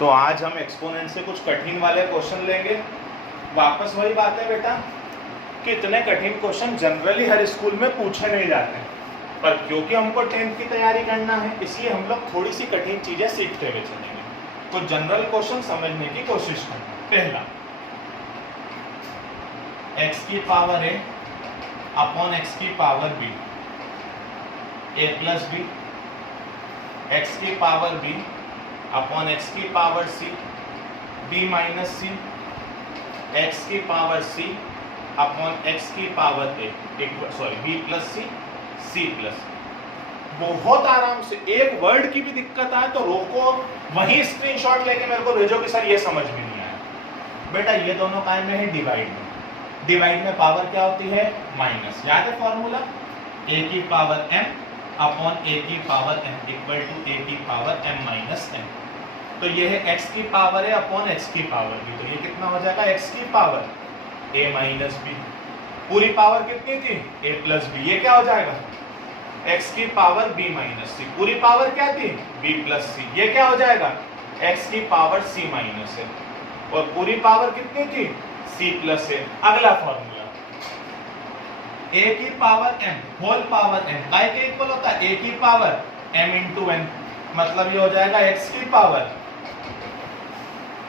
तो आज हम एक्सपोनेंट से कुछ कठिन वाले क्वेश्चन लेंगे। वापस वही बात है बेटा कि इतने कठिन क्वेश्चन जनरली हर स्कूल में पूछे नहीं जाते हैं, पर क्योंकि हमको 10th की तैयारी करना है इसलिए हम लोग थोड़ी सी कठिन चीजें सीखते हुए चलेंगे। कुछ जनरल क्वेश्चन समझने की कोशिश करना। पहला, x की पावर a अपॉन x की power b, a plus b, x की पावर b अपॉन x की power c, b minus c, x की पावर c अपॉन x की power a, b plus c, c plus. बहुत आराम से, एक word की भी दिक्कत आए तो रोको, वही स्क्रीनशॉट लेके मेरे को भेजो कि सर ये समझ में नहीं आया। बेटा ये दोनों काय में है? डिवाइड में। डिवाइड में पावर क्या होती है? माइनस। याद है फॉर्मूला? a की पावर m अपॉन a की power m equal to a की पावर m माइनस m। तो ये है x की पावर है अपॉन x की पावर b, तो ये कितना हो जाएगा? x की पावर a माइनस b। पूरी पावर कितनी थी? a plus b। ये क्या हो जाएगा? x की पावर b माइनस c। पूरी पावर क्या थी? b plus c। ये क्या हो जाएगा? x की पावर c माइनस a। और पूरी पावर कितनी थी? c plus a। अगला फॉर्मूला, a की power m whole power n काय के इक्वल होता है? a की पावर m इंटू n। मतलब ये हो जाएगा x की power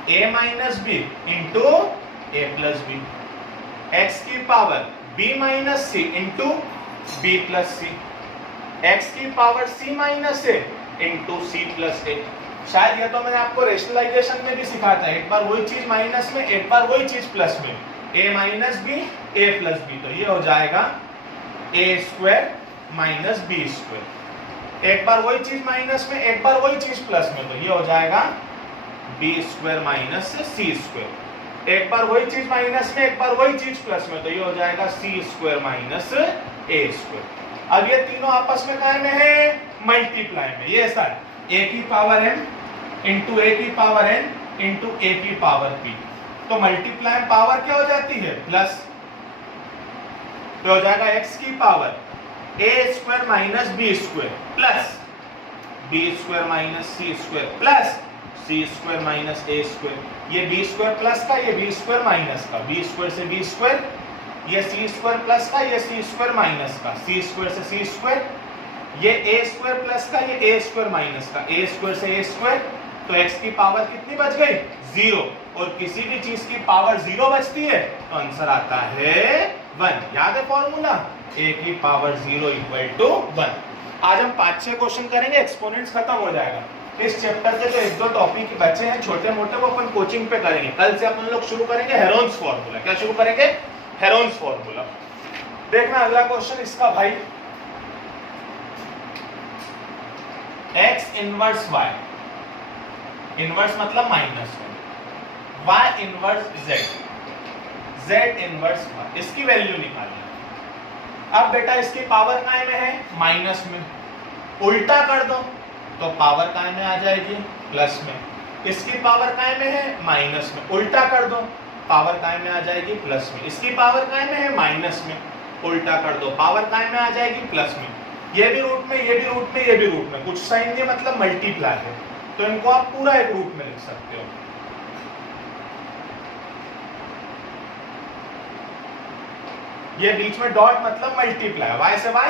a minus b into a plus b, x की power b minus c into b plus c, x की power c minus a into c plus a। शायद ये तो मैंने आपको रेशनलाइजेशन में भी सिखाया था, एक बार वही चीज माइनस में, एक बार वही चीज प्लस में, a minus b a plus b। तो ये हो जाएगा a square minus b square. एक बार वही चीज माइनस में, एक बार वही चीज प्लस में, तो ये हो जाएगा b square minus c square. एक बार वही चीज माइनस में, एक बार वही चीज प्लस में, तो ये हो जाएगा c square minus a square. अब ये तीनों आपस में काय में है? मल्टीप्लाई में। ये ऐसा है, a की पावर m इंटू a की पावर n इंटू a की पावर p। तो मल्टीप्लाई में पावर क्या हो जाती है? प्लस। तो हो जाएगा x की power a square minus b square plus b square minus c square plus c square minus a square. ये b स्क्वायर प्लस का, ये b स्क्वायर माइनस का, b स्क्वायर से b स्क्वायर, ये c स्क्वायर प्लस का, ये c square minus का, c square से c स्क्वायर, ये a स्क्वायर प्लस का, ये a स्क्वायर माइनस का, a स्क्वायर से a स्क्वायर। तो x की पावर कितनी बच गई? 0। और किसी भी चीज की पावर 0 बचती है तो आंसर आता है 1। याद है फॉर्मूला? a की पावर 0 इक्वल टू 1। आज हम 5-6 क्वेश्चन करेंगे, एक्सपोनेंट्स खत्म हो जाएगा। इस चैप्टर के जो 1-2 टॉपिक बचे हैं छोटे मोटे, वो अपन कोचिंग पे करेंगे। कल से अपन लोग शुरू करेंगे हेरोन्स फॉर्मूला। क्या शुरू करेंगे? Heron's formula. देखना अगला क्वेश्चन इसका भाई, x इनवर्स y, इनवर्स मतलब minus y inverse z, z inverse y, इसकी वैल्यू निकालना। अब बेटा इसकी पावर काय में है? माइनस में। उल्टा कर दो तो पावर काय में आ जाएगी? प्लस में। इसकी पावर काय में है? माइनस में। उल्टा कर दो, पावर काय में आ जाएगी? प्लस में। इसकी पावर काय में है? माइनस में। उल्टा कर दो, पावर काय में आ जाएगी? प्लस में। ये भी रूट में, ये भी रूट में, ये भी रूट में। कुछ साइन नहीं मतलब मल्टीप्लाई है, तो इनको आप पूरा एक रूट में लिख सकते हो। ये बीच में डॉट मतलब मल्टीप्लाई, y से y,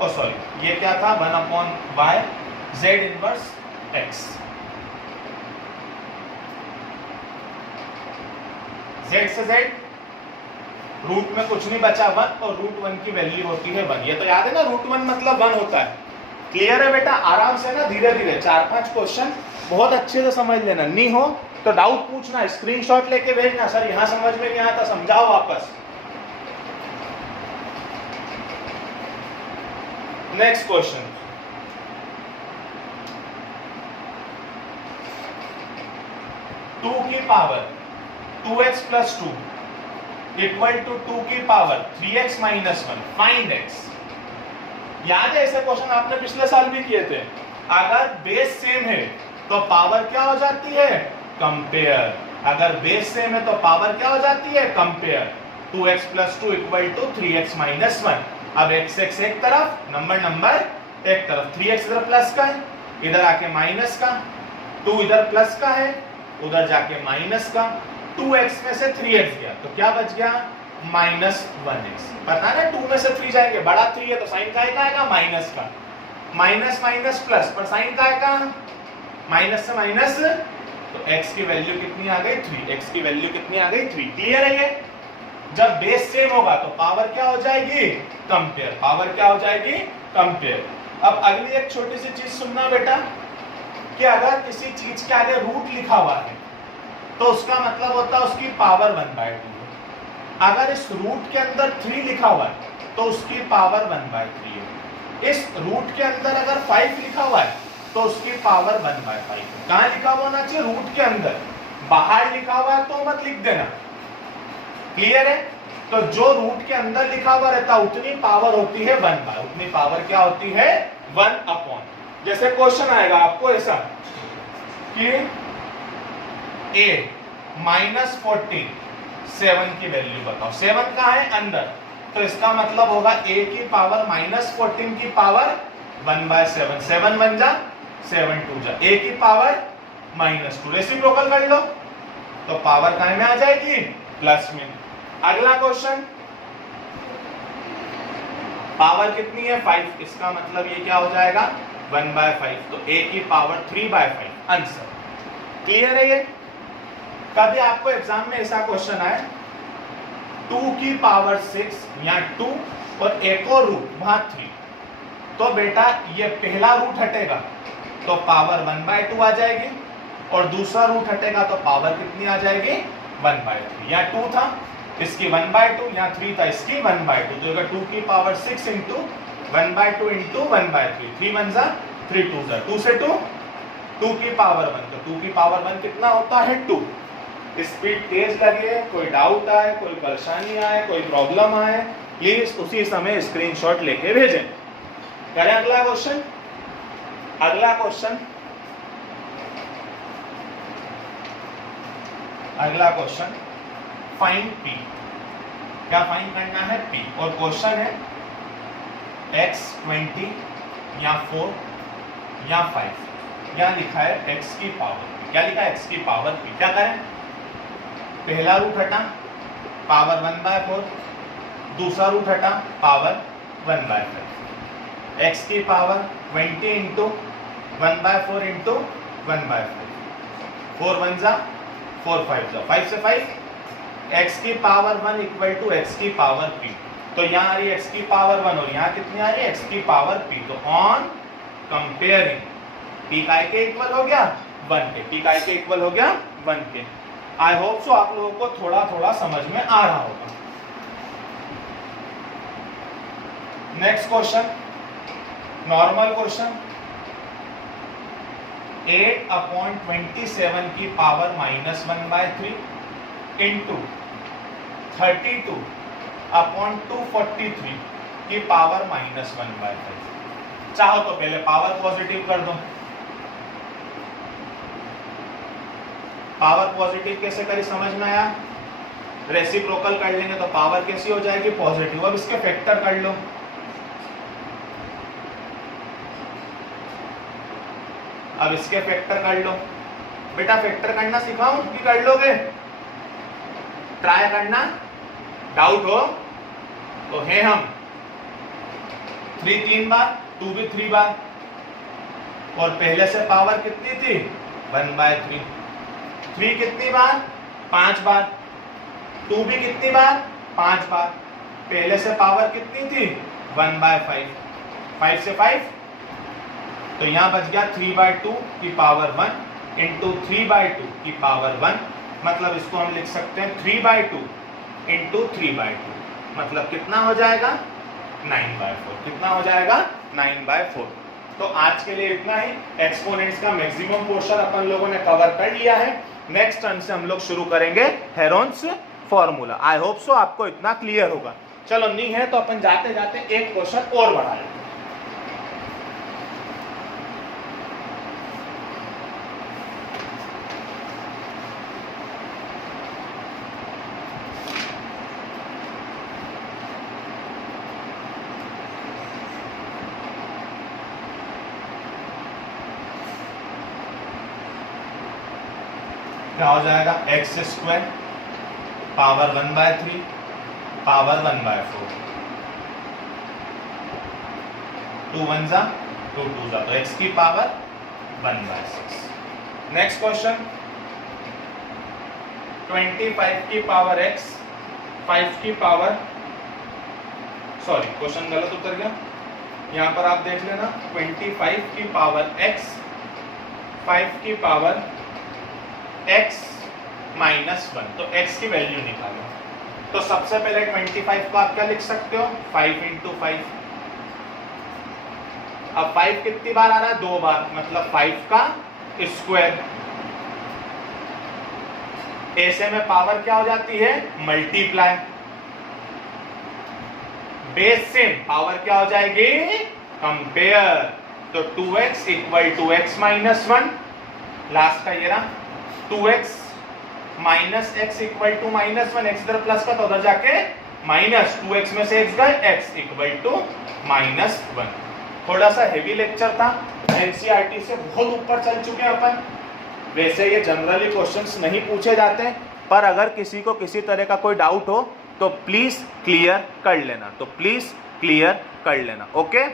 ओ सॉरी ये क्या था? 1 upon y, z inverse x, z से z, रूट में कुछ नहीं बचा 1, और रूट 1 की वैल्यू होती है 1। ये तो याद है ना, रूट 1 मतलब 1 होता है। क्लियर है बेटा? आराम से ना, धीरे धीरे 4-5 क्वेश्चन बहुत अच्छे से समझ लेना। नहीं हो तो डाउट पूछना, स्क्रीनशॉट लेके भेजना, सर यहां समझ में नहीं आया था, समझाओ वापस। नेक्स्ट क्वेश्चन, टू की power 2x plus 2 equal to 2 की power 3x minus 1, find x। याद है ऐसे क्वेश्चन आपने पिछले साल भी किए थे। अगर बेस सेम है तो पावर क्या हो जाती है? कंपेयर। अगर बेस सेम है तो पावर क्या हो जाती है? Compare. 2x plus 2 equal to 3x minus 1। अब x एक तरफ, नंबर एक तरफ, 3x इधर प्लस का है, इधर आके माइनस का, 2 इधर प्लस का है, उधर जाके माइनस का, 2x में से 3x गया तो क्या बच गया -1x। पता है ना 2 में से 3 जाएंगे, बड़ा 3 है तो साइन का आएगा माइनस का, माइनस माइनस प्लस, पर साइन का आएगा माइनस से माइनस, तो x की वैल्यू कितनी आ गई 3, x की वैल्यू कितनी आ गई 3। क्लियर है ये? जब बेस सेम होगा तो पावर क्या हो जाएगी कंपेयर, पावर क्या हो जाएगी कंपेयर। अब अगली एक छोटी सी चीज सुनना बेटा, कि अगर किसी चीज के आगे रूट लिखा हुआ है तो उसका मतलब होता है उसकी पावर 1/2 है। अगर इस रूट के अंदर 3 लिखा हुआ है तो उसकी पावर 1/3 है। इस रूट के अंदर अगर 5 लिखा हुआ है तो उसकी पावर 1/5 है। कहाँ लिखा हुआ होना चाहिए? रूट के अंदर। बाहर लिखा हुआ है तो मत लिख देना। क्लियर है? तो जो रूट के अंदर लिखा हुआ रहता है उतनी पावर होती है 1/, उतनी पावर क्या होती है 1/। जैसे क्वेश्चन आएगा आपको ऐसा कि a -14 7 की वैल्यू बताओ, 7 कहाँ है अंदर, तो इसका मतलब होगा a की पावर -14 की पावर 1/7, 7 बन जा 7 2 जा, a की पावर -2, रेसिप्रोकल कर लो तो पावर कहाँ में आ जाएगी प्लस में। अगला क्वेश्चन, पावर कितनी है 5, इसका मतलब ये क्या हो जाएगा 1/5, तो a की पावर 3/5 आंसर। क्लियर है ये? कभी आपको एग्जाम में ऐसा क्वेश्चन आए 2 की पावर 6 या 2 और एक और रूट वहां 3, तो बेटा ये पहला रूट हटेगा तो पावर 1/2 आ जाएगी और दूसरा रूट हटेगा तो पावर कितनी आ जाएगी 1/3। या 2 था इसकी 1/2, या 3 था इसकी 1/2, तो अगर 2 की पावर 6 इंटू 1/2 इंटू 1/3, 3 1 जा 3 2 जा, 2 से 2 की पावर 1, तो 2 की पावर 1 कितना होता है 2। स्पीड तेज लगे, कोई डाउट आए, कोई परेशानी आए, कोई प्रॉब्लम आए, प्लीज उसी समय स्क्रीनशॉट लेके भेजें। करें अगला क्वेश्चन। अगला क्वेश्चन, अगला क्वेश्चन, फाइंड p। क्या फाइंड करना है p, और क्वेश्चन है x 20 या 4 या 5, या लिखा है x की पावर। क्या लिखा है x की पावर p। क्या करें? पहला रूट हटा पावर 1/4, दूसरा रूट हटा पावर 1/5, x की पावर 20 इंटू 1/4 इंटू 1/5, 4 1 जा 4 5 जा, 5 से 5, x की पावर 1 इक्वल टू x की पावर p। तो यहाँ आ रही है x की पावर 1 और यहाँ कितनी आ रही है x की पावर p। तो ऑन कंपेयरिंग p काय के इक्वल हो गया 1 के, p काय के इक्वल हो गया 1 के। आई होप सो आप लोगों को थोड़ा थोड़ा समझ में आ रहा होगा। नेक्स्ट क्वेश्चन, नॉर्मल क्वेश्चन, 8/27 की पावर -1/3 इंटू 32/243 की पावर -1/5। चाहो तो पहले पावर पॉजिटिव कर दो। पावर पॉजिटिव कैसे करी समझ में आया? रेसिप्रोकल कर लेंगे तो पावर कैसी हो जाएगी पॉजिटिव। अब इसके फैक्टर कर लो। अब इसके फैक्टर कर लो। बेटा फैक्टर करना सिखाऊं कि कर लोगे? ट्राई करना, डाउट हो तो है हम 3 3 बार, 2 भी 3 बार, और पहले से पावर कितनी थी 1/3, 3 कितनी बार 5 बार, 2 भी कितनी बार 5 बार, पहले से पावर कितनी थी 1/5, 5 से 5, तो यहाँ बच गया 3/2 की पावर 1 इंटू 3/2 की पावर 1, मतलब इसको हम लिख सकते हैं 3/2 इंटू 3/2, मतलब कितना हो जाएगा 9/4। कितना हो जाएगा 9/4। तो आज के लिए इतना ही। एक्सपोनेंट्स का मैक्सिमम पोर्शन अपन लोगों ने कवर कर लिया है। नेक्स्ट टर्न से हम लोग शुरू करेंगे Heron's formula. I hope so आपको इतना क्लियर होगा। चलो नहीं है तो अपन जाते जाते एक क्वेश्चन और बढ़ा लेंगे। क्या हो जाएगा, एक्स स्क्वायर पावर 1/3 पावर 1/4, 2 1 जा 2 2 जा, तो एक्स की पावर 1/6। नेक्स्ट क्वेश्चन, 25 की पावर एक्स 5 की पावर, सॉरी क्वेश्चन गलत उतर गया, यहाँ पर आप देख लेना 25 की पावर x 5 की पावर x -1, तो x की वैल्यू निकालो। तो सबसे पहले 25 को आप क्या लिख सकते हो, 5 × 5। अब 5 कितनी बार आ रहा है, 2 बार, मतलब 5 का स्क्वायर। ऐसे में पावर क्या हो जाती है, मल्टीप्लाई। बेस सेम, पावर क्या हो जाएगी, कंपेयर। तो 2x = x - 1, लास्ट का ये रहा 2x - x = -1, x इधर प्लस का तो उधर जाके माइनस, 2x में से x गए, x = -1। थोड़ा सा हेवी लेक्चर था, एनसीईआरटी से बहुत ऊपर चल चुके हैं अपन। वैसे ये जनरली क्वेश्चंस नहीं पूछे जाते, पर अगर किसी को किसी तरह का कोई डाउट हो तो प्लीज क्लियर कर लेना, ओके।